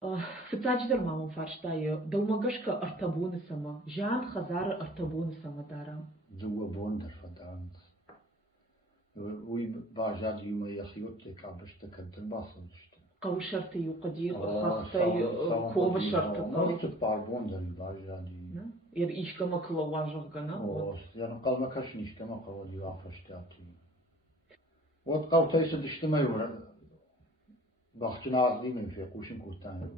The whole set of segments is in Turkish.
Фыцадждэр мамам фарштайы, дылмагашка артабуны сама, жан хазары артабуны сама дарам. Зуа бондер фаданс. Уй бажад юма яхиотте кабышта кадр басылышты. Qavuşartı yuqadir, xaqtay, kova şartı. Ama par boндер бажади. Yer işkama kıla vajıgana. Yani kalma kaşın işkama kava diyor afıştati. Ot kavtaysa dıştıma yura. Bakçın ağzı mı fi kuşun kurtan.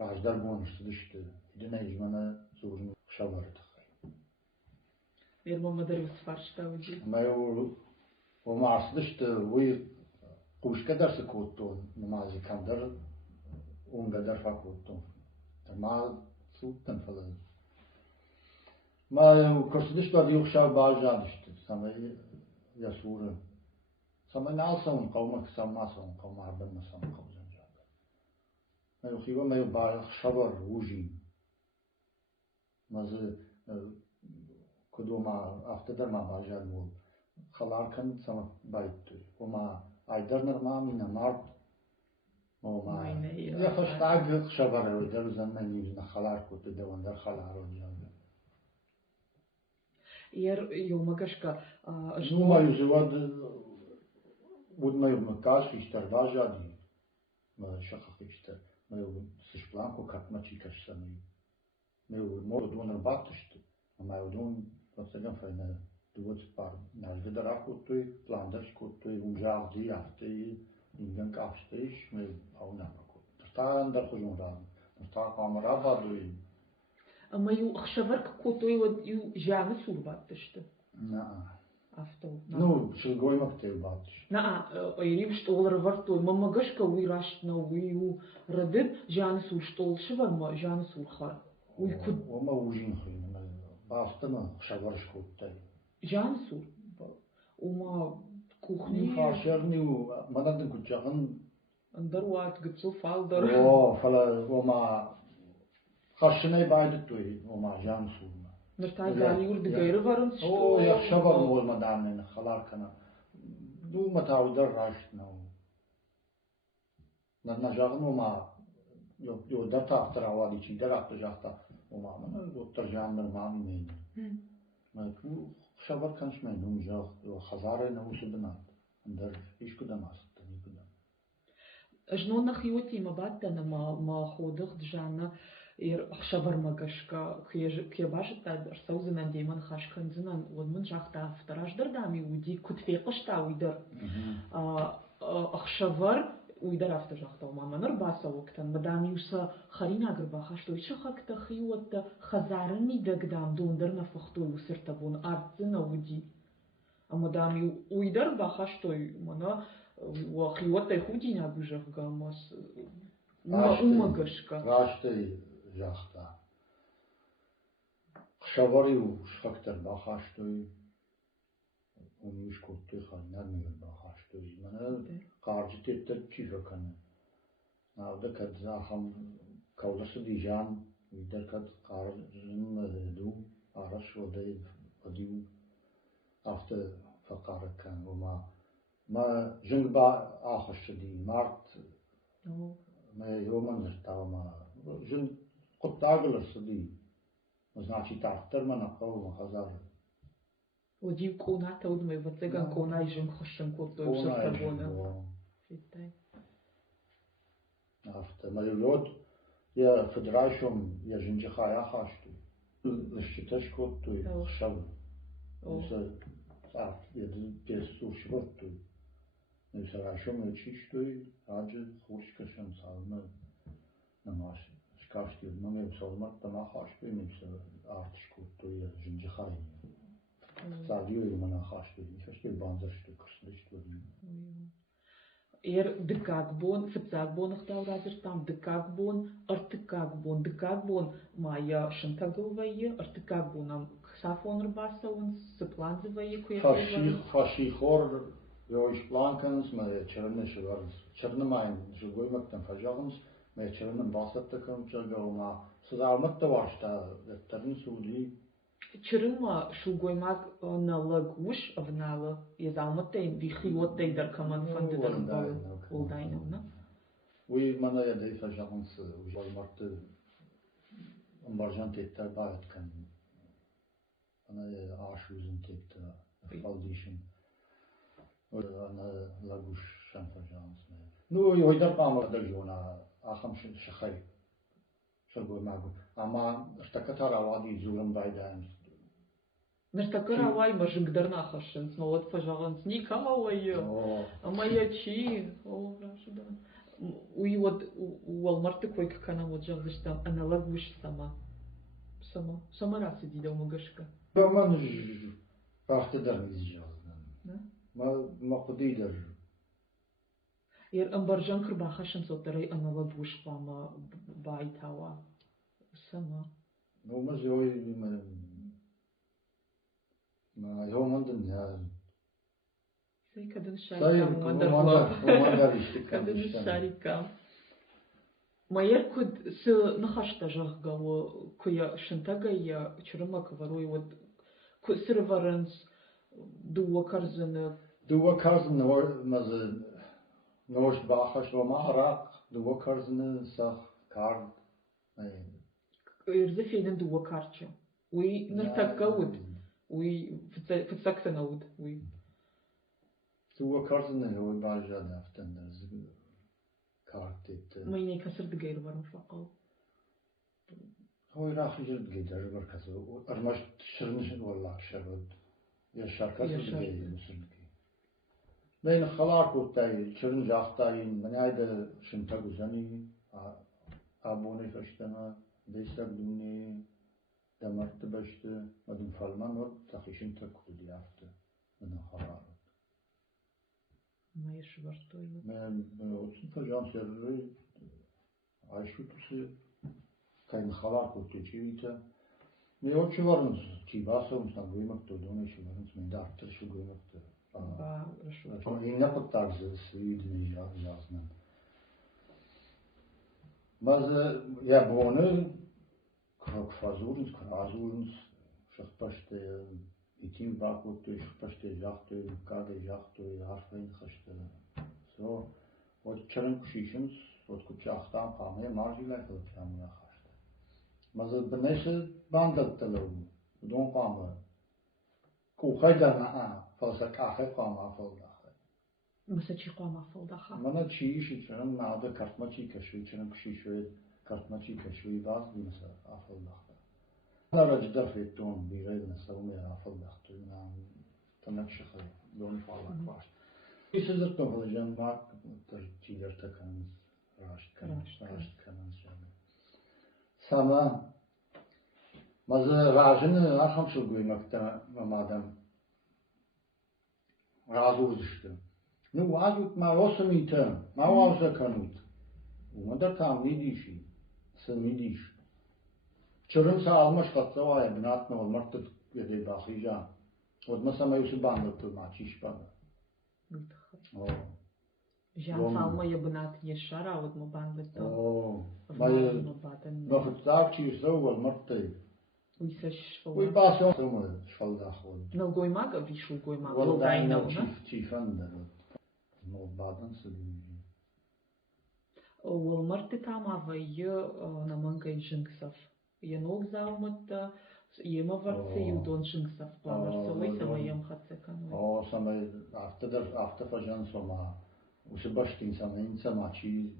Rajdar bonus dıştı. Dine icmana zorun şabardı. Yer mamadır farşta ucu. Mayo o mars dıştı. Uy kuş kadar sıkıntın namazı kadar un kadar fakutun. Mal sultan falan. Ma kursudish da yok şav bağcan işte. Sana yasura. Sana nalsan kavmak samasan kavmar ben nasam kavcan jabe. Ma yuhiva ma yubar şavar ujin. Mazı kuduma aftada ma bağcan mol. Khalarkan sama bayttu. Oma aydarnar ma mina mart. Oma ya khashtag şavar öder zaman yüzüne khalar kutu devandar khalar olacak. Yer yolmagaşka Numa yüzüvad budmayı makaş işler vajadi. Ma şakak işler. Ma sıçplanko katma çikaşsanı. Ma modu donar batıştı. Ma yodun mesela fayna duvat par. Najgıdar akutuy, plandaş kutuy, unjardi yaptı, ingen kapstı iş mi avna bakut. Stan dar kuzun ran. Stan kamera vaduy. Ama yu xşavar kutoy yu janı surbattıştı. Na. Авто. Ну, шилгоймак те батш. На, ирим штолар варто, мамагашка уйраштна уйу радит, жаны сур штол шиварма, жаны сур хар. Уй куд. Ома ужин хин, бастама шаварш куттай. Жаны сур. Ома кухни. Фашерни у манадын кутчагын. Андарват гыцу фалдар. О, фала ома хашнай байдыт той, ома жаны сур. Ныртай гали урды гайры варын что? О, я шабар olmadan халаркана. Дума таудар раштна. На жагын ома yok da tahtara var içinde rahatlıcakta oma ama doktor janlar mami meyni. Ma bu şabar kançmayın umjak o hazare ne usuduna. Andar iş kudamaz tani kudam. Жно на хиоти има баттана ма ходах джана ир шабар магашка кебашта арсаузынан деман хашканзынан одмун жахта автораждар дами уди кутфеқышта уйдар ахшавар уйдар автожахта маманыр баса октан мадами уса харина грбаха что еще хакта хиотта хазарни дагдам дондар на фахтой усертабун артына уди амадами уйдар баха что мана وخيوتي خودي نابوجه قاموس ما قشكا راشتي جاختا خشباري وشخكتر باخاشتوي وميش كنتي خلنا نمير باخاشتوي منا قارجتي تتشيفا كان ناودا كد زاخم كولس ديجان ويدر كد قارجن مدو عرش ودي وديو after فقارك كان وما ما جنبا آخر شدي مارت ما يومن زرتاو ما جن قطاقل شدي ما значи تاختر ما نقو ما خزار ودي كونا تود ما يبتغان كونا يجن خشن كوتو يسرتبونا فيتاي after ما يلود يا فدراشوم يا جنجي خايا خاشتو الشتاش كوتو يخشب وصل صعب يدرسو شبرتو Mesela şu mülçüştü, acı hoşkasın salma namaz. Şkarştı, mami salmak da mahaş bir mesela artış kuttu ya jinci hayy. Sadece bana haş bir, hiçbir banzırıştı, kışlıştı. Dekagbon, fıtzagbon ihtavrazır tam dekagbon, artıkagbon, dekagbon maya şıntagılvayı, artıkagbonam ksafonur basavun, sıplanzıvayı kuyakılvayı. Faşihor Yoş plankans, maar çernes var. Çernemayın, şu goymaktan fajağımız, maar çernen basıtta kamçaga ama sızalmak da varsa, veterin sudi. Çerma şu goymak naлагуш avnalı, yazalmak da bir hiyot da der kaman fandıdır bal oldayna. ومن يدي فجأنس والمرت أمبرجان تيتا بعد كان أنا عاشوزن تيتا فالديشن أنا لاقوش شان فجأنس نو يهدر قامر درجونا آخم شخي شلقوا معكم أما اشتكتها روادي زورم بعيدان نشتكرها واي مرجن قدرنا خشن سنوات فجأنس نيكا ويا أما يجي أو راشدان ويود والمرتك ويك كان وجهزشتم أنا لاقوش سما راسي دي دوما قشكا ما نج راح تدرني زجاجنا ما قديدر ير أمبرجان كربا خشن صوتري أنا لاقوش فما بايتاوا سما نو ما زوي ما يوم عندنا زي كدن الشركة ومندر كدن الشركة ما يركض س نخشت جهجا وكيا شنتاجا يا شرما كفروي ود كسرفرنس دو كارزن مز نوش باخش وما راق دو كارزن سخ كارد يرزفين دو كارتشا وي نرتقود وي في السكسن ود وي دو كارزن هو باجا نفتن كارتيت ما ينكسر دقير برم فقط هو راح يجرد قدر بركزو أرمش شرنش والله شرد يا شركة دقير مسلمك بين خلاق وتاي شرن جاختاين من هذا شنتا جزاني أبوني فشتنا ديسك دوني دمرت بشت مدن فلمان وتخيشن تكود يافت من خلاق ما يشبرتوي من وصلت جان سري عايشو تسي كاين خلاق وتجيتا ميو شوارنس كي باسو مستقبل مكتودوني شوارنس من دارتر شو قيمة إننا قطعز سويدني جازنا ماذا يابوني كراك فازورنس كرازورنس شخبشت يتيم باكوتي شخبشت جاختي كاغي جاختي عارفين خشت سو وتشرن كشيشنس وتكوتش أختام قامية مارجي لا يخلطيام يا خشت ماذا بنيش باندل تلو بدون قامة كو خيدا معاه فلسك آخر قامة فلداخل مسا قامة فلداخل مانا تشيشي تشرن معاده كرتما تشي كشوي تشرن كشيشوي كرتما تشي كشوي باز بمسا أفلداخل أنا رجدا فيتون بيغير نسومي أفلداخل نعم تنكشخي دون فعلا كواش يسزرتون فلجان باك ترجير تكنز راشد كنز جامي سما ماذا راجن أخم شو قوي مكتا مادام رازوز işte. نو واجد ما وصميتم ما واسه كنوت ومدر كام نيديشي سميديش چرم سالمش قطوايا بناتنا والمرت يدي باخيجا ودمسا ما يسبان لطل ما چيش بنا جان فالما يبنات يشارا ودما بان لطل ما فتاك چيسو والمرت ويسش ويباسو سوما شفال داخل نلقوي ماغا فيشو قوي ماغا والله تشيفان درد نو بعدن سلوجي والمرت تاما ويا نمانغا جنكسف ينوغ زاومت يما ورتسي يودون جنكسف بلارسو ويسما يم خاتسكان سما after فجان سوما وشبشتين سما إنسما چي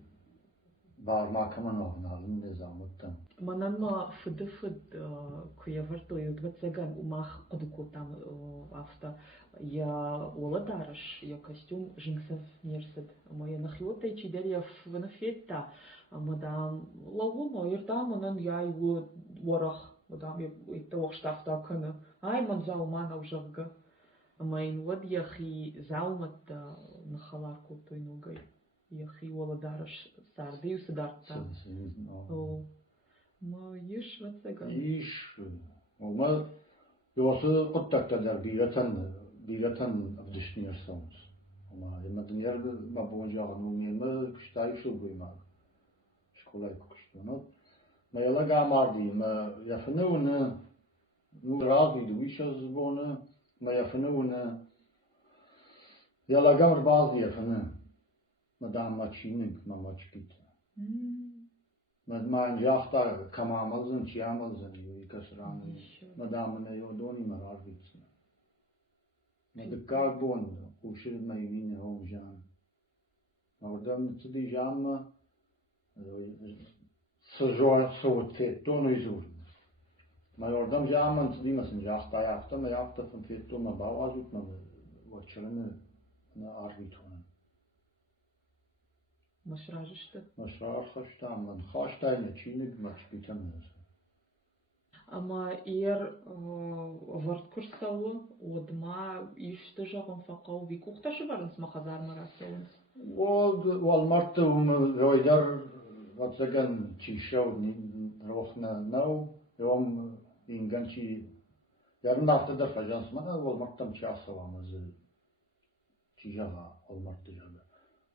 بار ما كمان أغنالن نظامتن منن ما فد كويا ورتو يودغت سجان وماخ قدكو там after я ولدارش я костюм жинксов нерсед моя нахиота и чидерия в нафетта мадам лавумо иртам манан я его ворах мадам я того штафта кана ай ман заумана ужавга майн вод яхи заумат нахаларку той ногай яхи ولدارش сардиу сдарта о ما يش وتسجان يش وما يوصل قطعة در بيرتن أبدشني أرسمت وما لما دنيار ما بوجه عنومي ما كشتاي شو بيمار شكولاي كشتونات ما يلا قاماردي ما يفنون نو راضي دويش الزبونة ما يفنون يلا قمر بعض يفنون ما دام ما تشينك ما تشكيت Man jachta kamamalzın, çiyamalzın, yıkasıranı. Madamın eyodoni marar bitsin. Dikkat bon, kuşil meyvine olacağım. Oradan çıdıyacağım mı? Sıcak soğut fettonu izurun. Ma oradan jağımın çıdıymasın, jachta yaptı mı yaptı fın fettonu bağazut mı? Vaçırını arbitonu. Maşrajıştı. Maşrajıştı, man haştayla çiğnik maç bitemez. Ama vart kursağı odma işte jağın faqav bir kuhtaşı varınız mı hazar marasınız? Walmart'ta roydar vatsagan çişav rohna nav yom ingançi yarım haftada fajans mana Walmart'tan çasavamızı çijaha Walmart'ta jaga.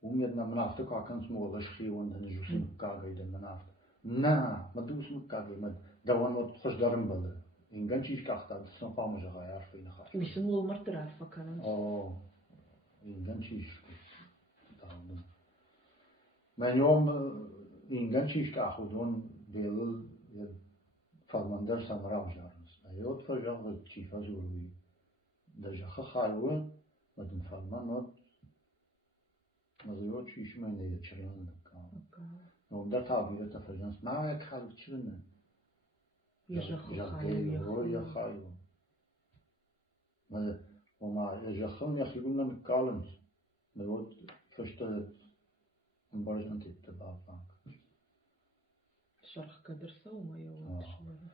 Umyedna manafta kakans mo vashri on hanjusun kagayda manafta. Na, madus mukagay mad dawan vat khoşdarım balı. İngançi kakta son pamjaga yarfıyla khaş. Misin Walmart'ta arfa kalan. İngançi tamam. Men yom ingançi kahudon belul farmandar samravjarız. Ayot fajavı çifa zurvi. Dajaha khalun madın farmanot mazayot çişmene geçirendik. Onda tabire tafajans ma kalçını. Ya khalu. Ma oma yajkhum yakhuluna mikalın. Ayot fashtalet barajan titte bafan. Şarh kadırsa umaya oluşları.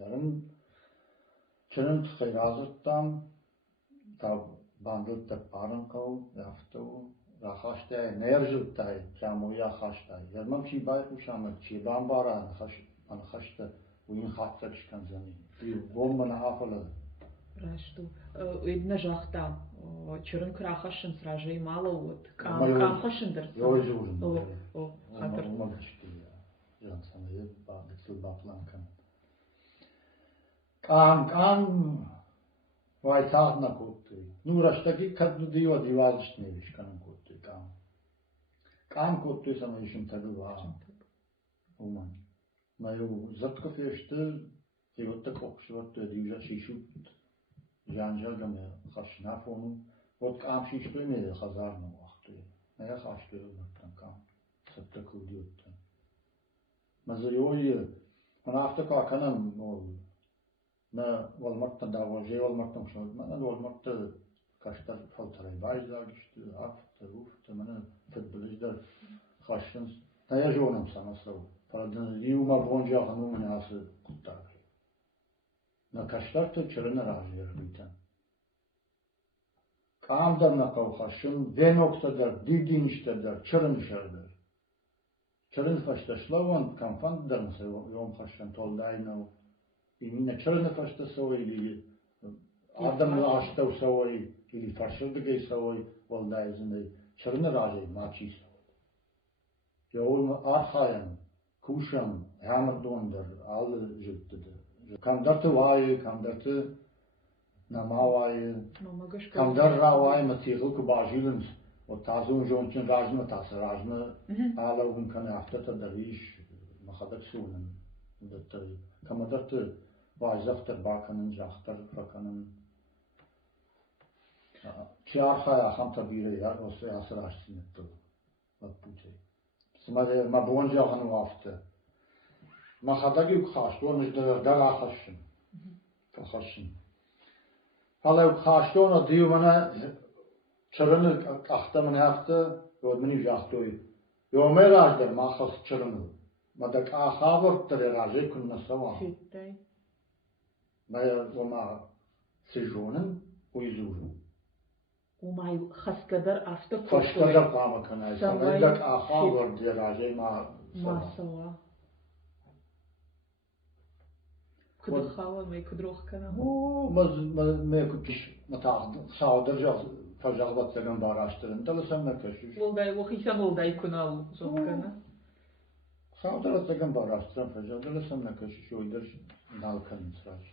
Yarın çının tıkayrazıttan tab bandıl tıkparın kav yaftı rahaştay nerjutay çamoya haştay yarmam şi bay uşamak şi bambara haşta uyun hatta çıkan zani bir bombana afalı Raştu edna jahta çırın krahaşın srajay mala ot kam haşındır. Yojurun. O hatır. Olmak çıktı ya. Yan sana yep bağlıksız baklan kan. Kan vay sağına kuttu. Nuraştaki kadın diyor divazıştıymış kanın kuttu kan. Kan kuttu sana işin tadı var. Olman. Mayu zatkı feşti. Yotta kokşuvat diyor şişut. Janjal gamı haşna fonu. Ot kam şiştu ne hazar mı vakti. Neye haştu olmaktan kan. Satta kudiyutta. Mazayoyu manafta kakanam oldu. Na Walmart'ta da var, Walmart'ta şöyle, mana Walmart'ta kaçta faltaray baylar işte, afta, ufta, mana futbolcular kaçtın. Naya jonam sana sav. Paradan yuma bonca hanımın ası kutlar. Na kaçlar da çırına razıyer biten. Kamdan na kavkaşın, venoktadır, didinçtedir, çırın şerdir. Çırın kaçtaşlavan kampandadır mesela, yom kaçtan toldayna. Именно черный фашта совой или адамны аштау совой или фашырдыгай совой олдайзыны черный ражей мачи совой. Я он архаян, кушам, хамердондер, alle жыттыды. Камдаты вайы, камдаты намавайы, камдар равай матихыл кубажилынс. Вот тазун жончын ражны, тасы ражны, ала унканы афтата дарвиш, махадак сунын. Камадаты Vajzaftır bakanın, jahtır fakanın. Çarxaya ham tabire ya, o siyasır açsın etti. Bak bu şey. Smade ma bonca hanı vaftı. Ma hadagi ukhaştı, onu da dala haşın. Haşın. Hala ukhaştı onu diyor bana çırını ahtamın yaptı, yodmini jahtoy. Yome rajder ma khas çırını. Madak ahavır tere raje kunna sawa. Fittay. Maya oma sejunun uyzurun. Umay haskadar afta kuttu. Haskadar kama kanay. Samaydak aha var diye rajay sawa. Kudu xawa may kudruh kana. Me kupiş matağdı. Sağdır fajağbat sagan baraştırın. Dalasam ne kaşış. Volday voxisam volday kunav zokana. Sağdır sagan baraştırın fajağ. Dalasam ne kaşış oydur nalkanın sıraj.